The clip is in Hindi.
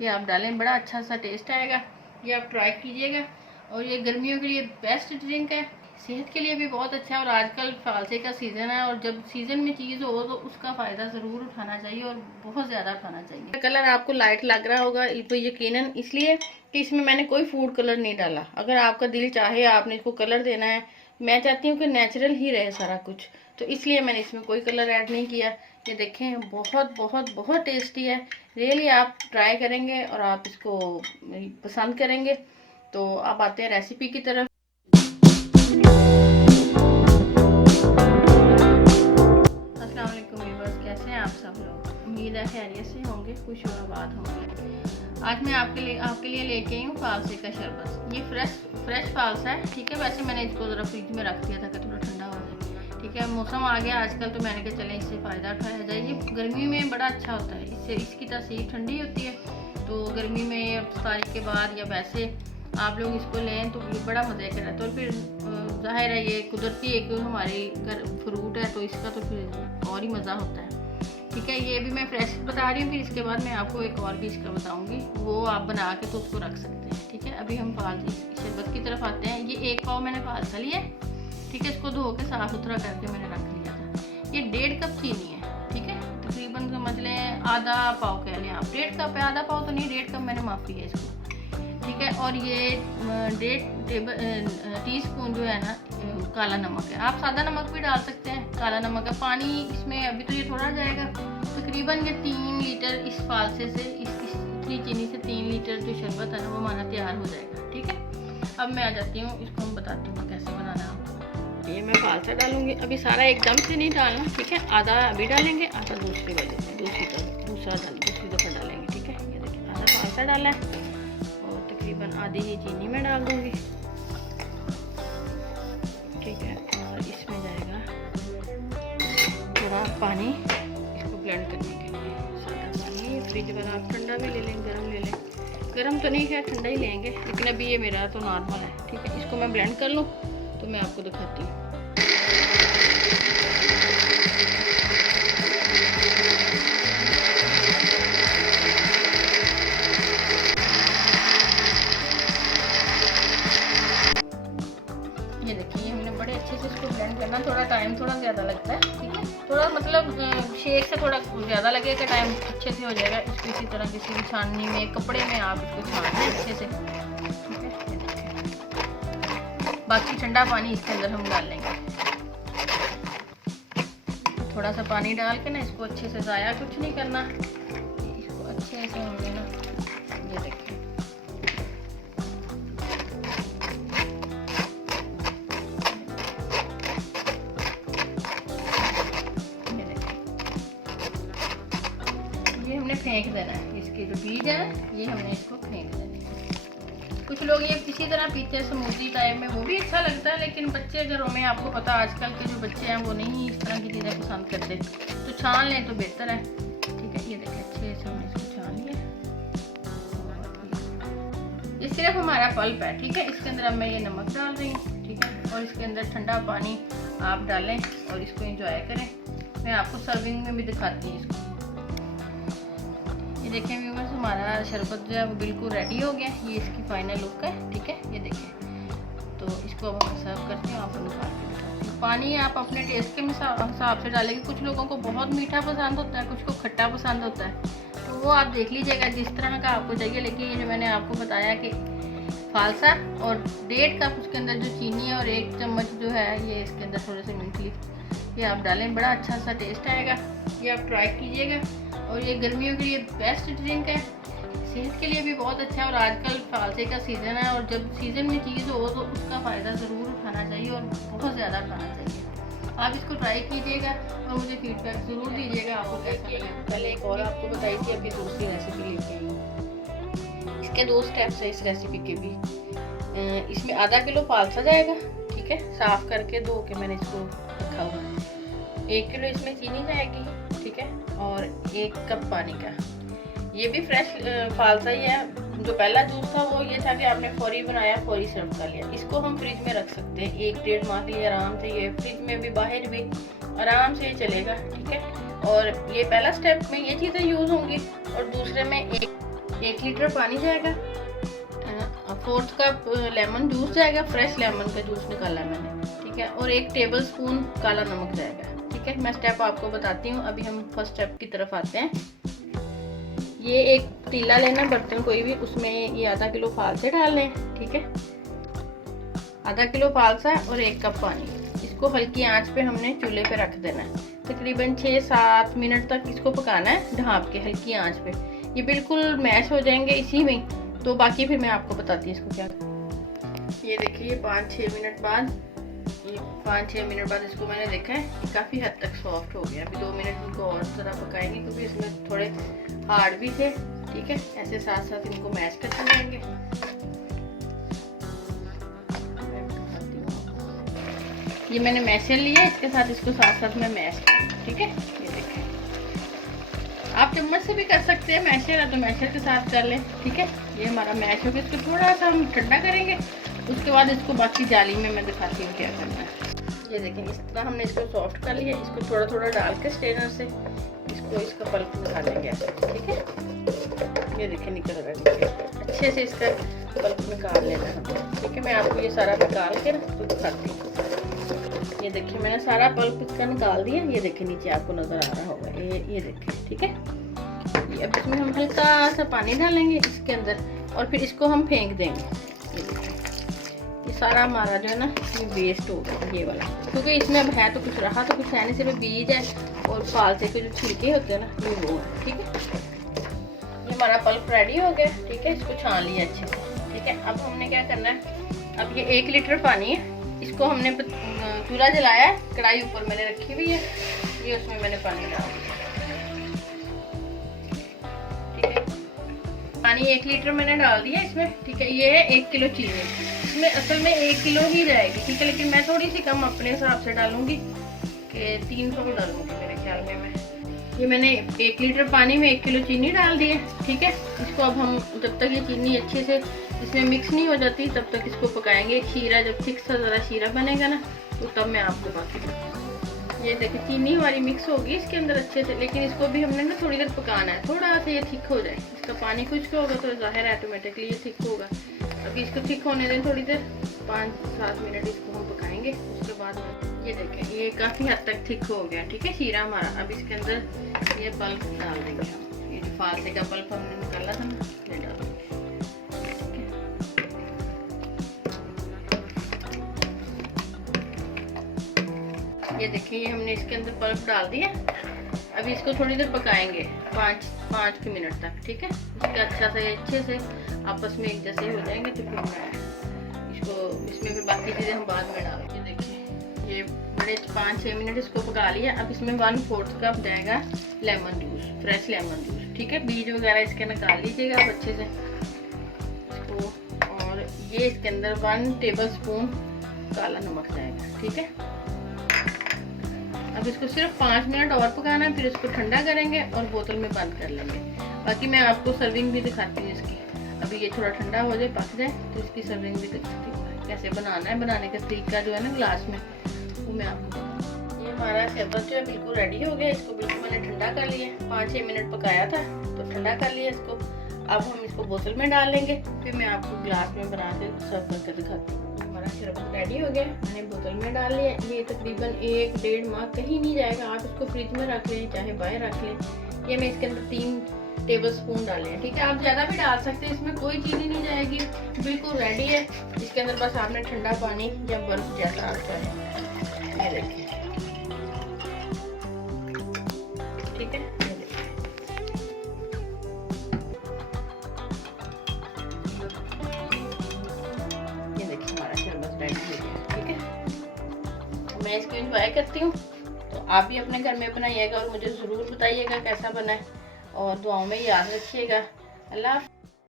ये आप डालें, बड़ा अच्छा सा टेस्ट आएगा। ये आप ट्राई कीजिएगा। और ये गर्मियों के लिए बेस्ट ड्रिंक है, सेहत के लिए भी बहुत अच्छा है। और आजकल फालसे का सीज़न है, और जब सीज़न में चीज़ हो तो उसका फ़ायदा ज़रूर उठाना चाहिए, और बहुत ज़्यादा उठाना चाहिए। कलर आपको लाइट लग रहा होगा तो यकीनन इसलिए कि इसमें मैंने कोई फूड कलर नहीं डाला। अगर आपका दिल चाहे आपने इसको कलर देना है, मैं चाहती हूँ कि नेचुरल ही रहे सारा कुछ, तो इसलिए मैंने इसमें कोई कलर ऐड नहीं किया। ये देखें, बहुत बहुत बहुत टेस्टी है। रियली आप ट्राई करेंगे और आप इसको पसंद करेंगे। तो अब आते हैं रेसिपी की तरफ। अस्सलाम वालेकुम व्यूअर्स, कैसे हैं आप सब लोग? उम्मीद है खैरियत से होंगे, खुश और आबाद होंगे। आज मैं आपके लिए लेके आई हूँ फालसे का शरबत। ये फ्रेश फालसा है, ठीक है। वैसे मैंने इसको ज़रा फ्रिज में रख दिया था कि थोड़ा ठंडा हो जाए, ठीक है। मौसम आ गया आजकल, तो मैंने कहा चलें इससे फ़ायदा उठाया जाए। ये गर्मी में बड़ा अच्छा होता है, इससे इसकी तासीर ठंडी होती है। तो गर्मी में इफ्तारी के बाद या वैसे आप लोग इसको लें तो ये बड़ा मज़े का रहता है। और फिर ज़ाहिर है ये कुदरती एक हमारी घर फ्रूट है, तो इसका तो फिर और ही मज़ा होता है, ठीक है। ये भी मैं फ्रेश बता रही हूँ, फिर इसके बाद मैं आपको एक और भी इसका बताऊँगी, वो आप बना के तो उसको रख सकते हैं, ठीक है। अभी हम शरबत की तरफ आते हैं। ये 1 पाव मैंने फालसा लिया, ठीक है। इसको धो के साफ़ सुथरा करके मैंने रख लिया था। ये 1.5 कप चीनी है, ठीक है। तकरीबन समझ लें आधा पाव कह लें आप। 1.5 कप है, आधा पाव तो नहीं, 1.5 कप मैंने माफ़ी है इसको, ठीक है। और ये 1.5 टीस्पून जो है ना काला नमक है। आप सादा नमक भी डाल सकते हैं, काला नमक है। पानी इसमें अभी तो ये थोड़ा जाएगा, तकरीबन ये 3 लीटर इस फालसे से इतनी चीनी से 3 लीटर जो शरबत है ना वो हमारा तैयार हो जाएगा, ठीक है। अब मैं आ जाती हूँ, इसको हम बताती हूँ कैसे बनाना है। ये मैं फालसा डालूंगी, अभी सारा एकदम से नहीं डालना, ठीक है। आधा अभी डालेंगे, आधा दूसरी दफ़ा डालेंगे, ठीक है। ये देखिए, आधा फालसा डाला है और तकरीबन आधी ही चीनी में डाल दूंगी, ठीक है। और इसमें जाएगा थोड़ा पानी इसको ब्लेंड करने के लिए, सादा पानी। फ्रिज वाला आप ठंडा भी ले लें, गर्म ले लें। गर्म तो नहीं है, ठंडा ही लेंगे, लेकिन अभी ये मेरा तो नॉर्मल है, ठीक है। इसको मैं ब्लेंड कर लूँ तो मैं आपको दिखाती हूँ। ये देखिए, हमने बड़े अच्छे से इसको ब्लेंड करना, थोड़ा टाइम थोड़ा ज़्यादा लगता है, ठीक है। थोड़ा मतलब शेक से थोड़ा ज़्यादा लगेगा, टाइम अच्छे से हो जाएगा। इसको इसी तरह किसी भी छाननी में, कपड़े में आप इसको छान लें अच्छे से, ठीक है। बाकी ठंडा पानी इसके अंदर हम डाल लेंगे। थोड़ा सा पानी डाल के ना इसको अच्छे से, ज़ाया कुछ नहीं करना, इसको अच्छे से हमने ना, ये देखिए, हमने फेंक देना है। इसके जो बीज है ना, ये हमने इसको फेंक देना है। कुछ लोग ये किसी तरह पीते हैं स्मूदी टाइप में, वो भी अच्छा लगता है। लेकिन बच्चे घरों में आपको पता, आजकल के जो बच्चे हैं वो नहीं इस तरह की चीज़ें पसंद करते, तो छान लें तो बेहतर है, ठीक है। ये देखिए, अच्छे से हमने इसको छान लिया। ये सिर्फ हमारा पल्प है, ठीक है। इसके अंदर अब मैं ये नमक डाल रही हूँ, ठीक है। और इसके अंदर ठंडा पानी आप डालें और इसको इंजॉय करें। मैं आपको सर्विंग में भी दिखाती हूँ इसको। ये देखें व्यूअर्स, हमारा शरबत जो है वो बिल्कुल रेडी हो गया। ये इसकी फाइनल लुक है, ठीक है। ये देखें, तो इसको अब हम सर्व करते हैं, आपको निकाल के दिखाती हूँ। पानी आप अपने टेस्ट के हिसाब से डालेंगे। कुछ लोगों को बहुत मीठा पसंद होता है, कुछ को खट्टा पसंद होता है, तो वो आप देख लीजिएगा जिस तरह का आपको चाहिए। लेकिन ये जो मैंने आपको बताया कि फालसा और 1.5 कप उसके अंदर जो चीनी है और 1 चम्मच जो है ये इसके अंदर थोड़े से मूंगफली, ये आप डालें, बड़ा अच्छा सा टेस्ट आएगा। ये आप ट्राई कीजिएगा। और ये गर्मियों के लिए बेस्ट ड्रिंक है, सेहत के लिए भी बहुत अच्छा है। और आजकल फालसे का सीज़न है, और जब सीज़न में चीज़ हो तो उसका फ़ायदा ज़रूर उठाना चाहिए, और बहुत ज़्यादा उठाना चाहिए। आप इसको ट्राई कीजिएगा और मुझे फीडबैक ज़रूर दीजिएगा आपको कैसा लगा। पहले एक और आपको बताई थी, अभी दूसरी रेसिपी लेके आई हूँ। इसके 2 स्टेप्स है इस रेसिपी के भी। इसमें आधा किलो फालसा जाएगा, ठीक है। साफ़ करके धो के मैंने इसको रखा हुआ है। 1 किलो इसमें चीनी जाएगी, ठीक है। और 1 कप पानी का। ये भी फ्रेश फालसा ही है। जो पहला जूस था वो ये था कि आपने फौरी बनाया, फौरी सर्व कर लिया। इसको हम फ्रिज में रख सकते हैं 1-1.5 माह के लिए आराम से। ये फ्रिज में भी, बाहर भी आराम से चलेगा, ठीक है। और ये पहला स्टेप में ये चीज़ें यूज़ होंगी, और दूसरे में 1 लीटर पानी जाएगा, 1/4 कप लेमन जूस जाएगा, फ्रेश लेमन का जूस निकाला है मैंने, ठीक है, और 1 टेबल स्पून काला नमक जाएगा, ठीक है। मैं स्टेप आपको बताती हूँ। अभी हम फर्स्ट स्टेप की तरफ आते हैं। ये एक पतीला लेना, बर्तन कोई भी, उसमें ये आधा किलो फालसे डालने हैं, ठीक है, आधा किलो फालसा और 1 कप पानी। इसको हल्की आंच पे हमने चूल्हे पे रख देना है। तकरीबन 6-7 मिनट तक इसको पकाना है ढाँप के हल्की आंच पे। ये बिल्कुल मैश हो जाएंगे इसी में, तो बाकी फिर मैं आपको बताती हूँ इसको क्या। ये देखिए 5-6 मिनट बाद, ये 5-6 मिनट बाद इसको मैंने देखा है, ये काफ़ी हद तक सॉफ्ट हो गया। अभी 2 मिनट इनको और ज़रा पकाएंगे क्योंकि इसमें थोड़े हार्ड भी थे, ठीक है। ऐसे साथ साथ इनको मैश करते जाएंगे। ये मैंने मैशर लिया, इसके साथ इसको साथ साथ में मैश करूँ, ठीक है। ये देखें, आप चम्मच से भी कर सकते हैं, मैशर है तो मैशर के साथ कर लें, ठीक है। ये हमारा मैश हो गया, इसको थोड़ा सा हम ठंडा करेंगे, उसके बाद इसको बाकी जाली में मैं दिखाती हूँ क्या करना है। ये देखें, इस तरह हमने इसको सॉफ्ट कर लिया। इसको थोड़ा थोड़ा डाल के स्ट्रेनर से इसका पल्प निकालेंगे, ठीक है। ये देखें निकल रहा है, अच्छे से इसका पल्प निकाल लेना है, ठीक है। मैं आपको ये सारा निकाल के तो दिखाती हूँ। ये देखिए मैंने सारा पल्प इसका निकाल दिया। ये देखिए नीचे आपको नजर आ रहा होगा, ये देखिए, ठीक है। ये अब इसमें हम हल्का सा पानी डालेंगे इसके अंदर और फिर इसको हम फेंक देंगे। ये देखिए, ये सारा हमारा जो है ना ये वेस्ट हो गया ये वाला, क्योंकि इसमें अब है तो कुछ रहा तो कुछ है नहीं, सिर्फ बीज है और फालसे के जो छिलके होते हैं ना ये वो है, ठीक है। ये हमारा पल्प रेडी हो गया, ठीक है। इसको छान लिया अच्छे से, ठीक है। अब हमने क्या करना है, अब ये 1 लीटर पानी है, इसको हमने चूल्हा जलाया है, कढ़ाई ऊपर मैंने रखी हुई है, ये उसमें मैंने पानी डाल दिया, ठीक है। पानी 1 लीटर मैंने डाल दिया इसमें, ठीक है। ये है 1 किलो चीनी, इसमें असल में 1 किलो ही जाएगी, ठीक है, लेकिन मैं थोड़ी सी कम अपने हिसाब से डालूंगी कि 300 को डालूंगी मेरे ख्याल में मैं। ये मैंने 1 लीटर पानी में 1 किलो चीनी डाल दी है, ठीक है। इसको अब हम जब तक ये चीनी अच्छे से इसमें मिक्स नहीं हो जाती तब तक इसको पकाएंगे। शीरा जब थिक सा ज़रा शीरा बनेगा ना तो तब मैं आपको बाकी बताऊँगी। ये देखिए चीनी हमारी मिक्स होगी इसके अंदर अच्छे से, लेकिन इसको भी हमने ना थोड़ी देर पकाना है, थोड़ा सा ये थिक हो जाए। इसका पानी खुश्क होगा तो जाहिर है ऑटोमेटिकली ये थिक होगा। अभी इसको थिक होने दें थोड़ी देर, 5-7 मिनट इसको हम पकाएंगे। उसके बाद ये देखें ये काफ़ी हद तक थिक हो गया, ठीक है शीरा हमारा। अब इसके अंदर ये पल्प डाल देंगे हम, ये जो फालसे का पल्प हमने निकाला था ना ये डाल देंगे। ये देखिए ये हमने इसके अंदर पल्प डाल दिया। अभी इसको थोड़ी देर पकाएंगे 5 मिनट तक, ठीक है। इसका अच्छा से अच्छे से आपस में एक जैसे हो जाएंगे तो फिर मैं इसको इसमें फिर बाकी चीज़ें हम बाद में डालेंगे। देखिए ये बड़े 5-6 मिनट इसको पका लिया। अब इसमें 1/4 कप जाएगा lemon juice, fresh lemon juice, ठीक है। बीज वगैरह इसके निकाल लीजिएगा आप अच्छे से इसको। और ये इसके अंदर 1 टेबल स्पून काला नमक जाएगा, ठीक है। अब इसको सिर्फ 5 मिनट और पकाना है, फिर इसको ठंडा करेंगे और बोतल में बंद कर लेंगे। बाकी मैं आपको सर्विंग भी दिखाती हूँ इसकी। अभी ये थोड़ा ठंडा हो जाए, पक जाए तो इसकी सर्विंग भी दिखाती हूँ कैसे बनाना है। बनाने का तरीका जो है ना ग्लास में वो मैं आपको बताऊँ। ये हमारा शरबत जो है बिल्कुल रेडी हो गया। इसको बिल्कुल मैंने ठंडा कर लिया, 5-6 मिनट पकाया था तो ठंडा कर लिया इसको। अब हम इसको बोतल में डाल लेंगे, फिर मैं आपको ग्लास में बना के सर्व करके दिखाती हूँ। हमारा शरबत रेडी हो गया, मैंने बोतल में डाल लिया। ये तकरीबन 1-1.5 माह कहीं नहीं जाएगा। आप इसको फ्रिज में रख लें चाहे बाहर रख लें। ये मैं इसके अंदर 3 टेबल स्पून डाले हैं, ठीक है। आप ज़्यादा भी डाल सकते हैं, इसमें कोई चीज़ ही नहीं जाएगी, बिल्कुल रेडी है। इसके अंदर बस आपने ठंडा पानी या बर्फ जैसा आप चाहें ये देखिए, ठीक है। ये देखिए हमारा शरबत रेडी हो गया, ठीक है। मैं इसको एंजॉय करती हूँ, तो आप भी अपने घर में बनाइएगा और मुझे ज़रूर बताइएगा कैसा बना है। और दुआओं में याद रखिएगा। अल्लाह।